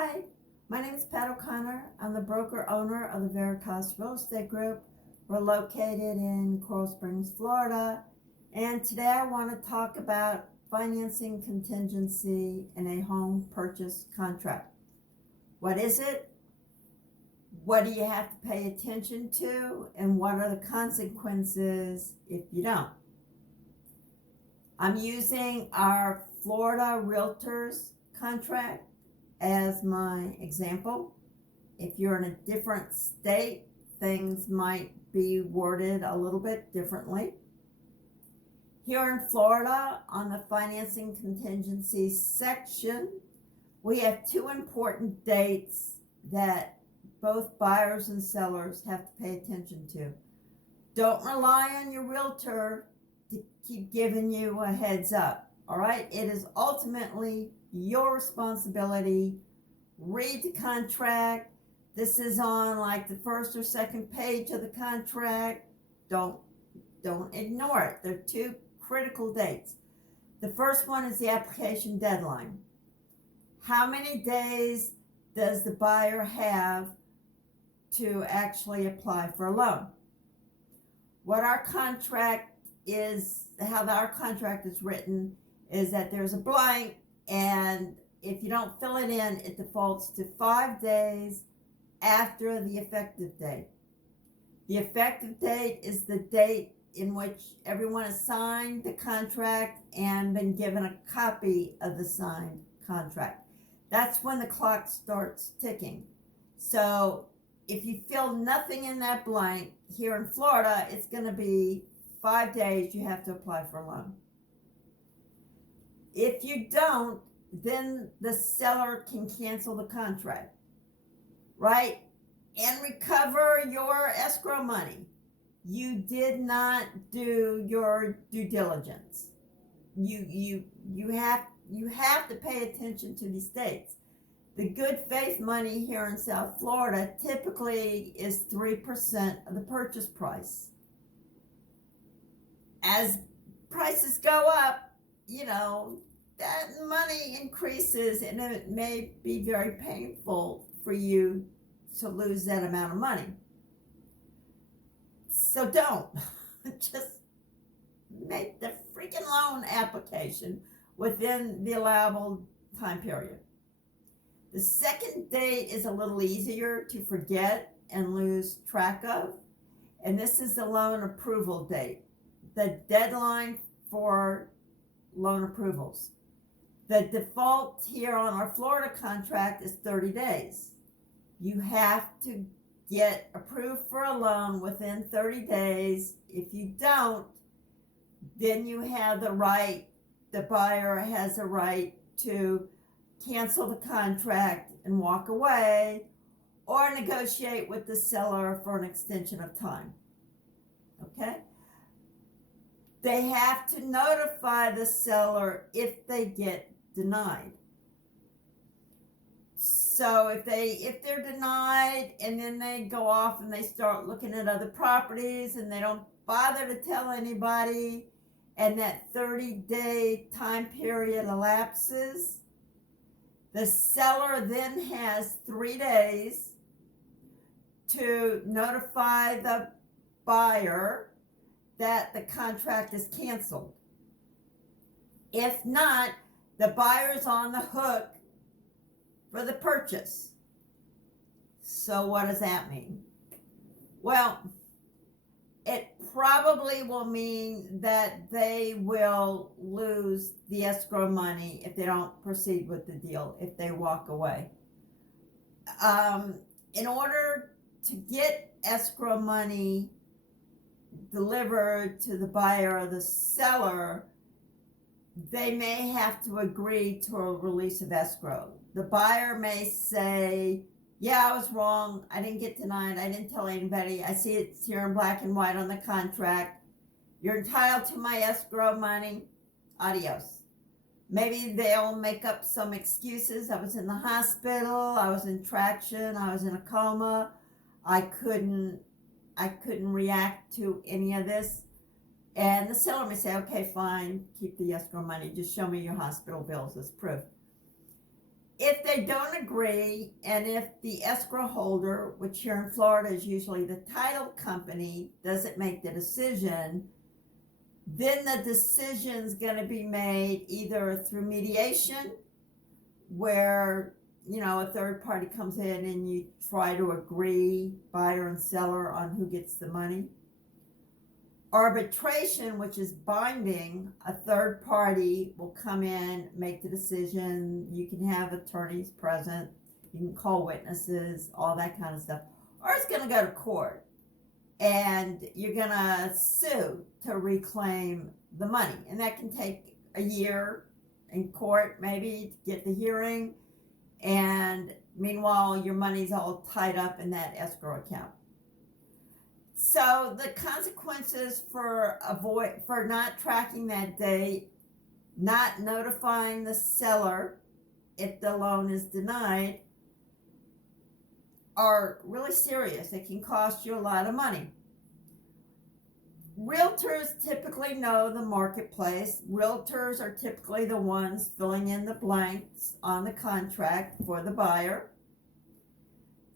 Hi, my name is Pat O'Connor. I'm the broker owner of the Veritas Real Estate Group. We're located in Coral Springs, Florida. And today I want to talk about financing contingency in a home purchase contract. What is it? What do you have to pay attention to? And what are the consequences if you don't? I'm using our Florida Realtor's contract as my example. If you're in a different state, things might be worded a little bit differently. Here in Florida, on the financing contingency section, we have two important dates that both buyers and sellers have to pay attention to. Don't rely on your realtor to keep giving you a heads up, all right? It is ultimately your responsibility. Read the contract. This is on like the first or second page of the contract. Don't ignore it. There are two critical dates. The first one is the application deadline. How many days does the buyer have to actually apply for a loan? What our contract is, how our contract is written, is that there's a blank, and if you don't fill it in, it defaults to 5 days after the effective date. The effective date is the date in which everyone has signed the contract and been given a copy of the signed contract. That's when the clock starts ticking. So if you fill nothing in that blank, here in Florida, it's going to be 5 days you have to apply for a loan. If you don't, then the seller can cancel the contract, right? And recover your escrow money. You did not do your due diligence. You have to pay attention to these dates. The good faith money here in South Florida typically is 3% of the purchase price. As prices go up, that money increases, and it may be very painful for you to lose that amount of money. So don't. Just make the freaking loan application within the allowable time period. The second date is a little easier to forget and lose track of, and this is the loan approval date, the deadline for loan approvals. The default here on our Florida contract is 30 days. You have to get approved for a loan within 30 days. If you don't, then you have the right, the buyer has a right to cancel the contract and walk away, or negotiate with the seller for an extension of time. Okay? They have to notify the seller if they get denied. So if they're denied and then they go off and they start looking at other properties and they don't bother to tell anybody, and that 30-day time period elapses, the seller then has 3 days to notify the buyer that the contract is canceled. If not, the buyer's on the hook for the purchase. So what does that mean? Well, it probably will mean that they will lose the escrow money if they don't proceed with the deal, if they walk away. In order to get escrow money delivered to the buyer or the seller, they may have to agree to a release of escrow. The buyer may say, yeah, I was wrong. I didn't get denied. I didn't tell anybody. I see it's here in black and white on the contract. You're entitled to my escrow money. Adios. Maybe they'll make up some excuses. I was in the hospital. I was in traction. I was in a coma. I couldn't react to any of this. And the seller may say, okay, fine, keep the escrow money. Just show me your hospital bills as proof. If they don't agree, and if the escrow holder, which here in Florida is usually the title company, doesn't make the decision, then the decision's going to be made either through mediation, where a third party comes in and you try to agree, buyer and seller, on who gets the money. Arbitration, which is binding, a third party will come in, make the decision. You can have attorneys present, you can call witnesses, all that kind of stuff. Or it's going to go to court, and you're going to sue to reclaim the money. And that can take a year in court, maybe, to get the hearing. And meanwhile, your money's all tied up in that escrow account. So the consequences for not tracking that date, not notifying the seller if the loan is denied, are really serious. It can cost you a lot of money. Realtors typically know the marketplace. Realtors are typically the ones filling in the blanks on the contract for the buyer.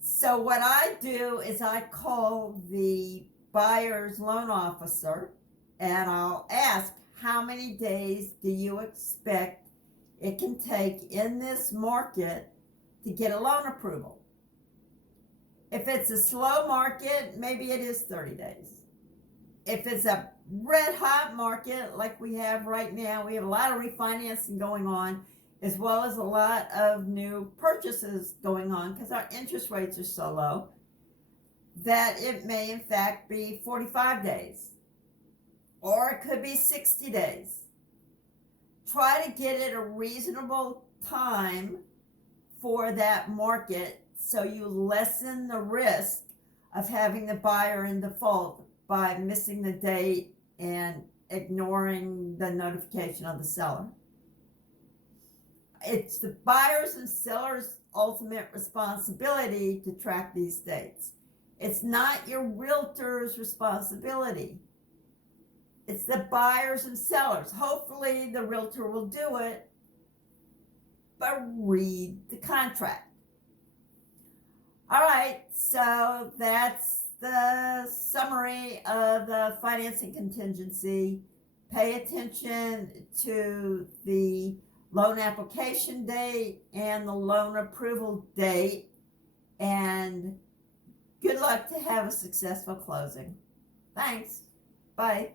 So what I do is I call the buyer's loan officer, and I'll ask, how many days do you expect it can take in this market to get a loan approval? If it's a slow market, maybe it is 30 days. If it's a red hot market like we have right now, we have a lot of refinancing going on, as well as a lot of new purchases going on because our interest rates are so low, that it may in fact be 45 days, or it could be 60 days. Try to get it a reasonable time for that market so you lessen the risk of having the buyer in default by missing the date and ignoring the notification of the seller. It's the buyers and sellers' ultimate responsibility to track these dates. It's not your realtor's responsibility. It's the buyers and sellers. Hopefully the realtor will do it, but read the contract. All right, so that's the summary of the financing contingency. Pay attention to the loan application date and the loan approval date, and good luck to have a successful closing. Thanks. Bye.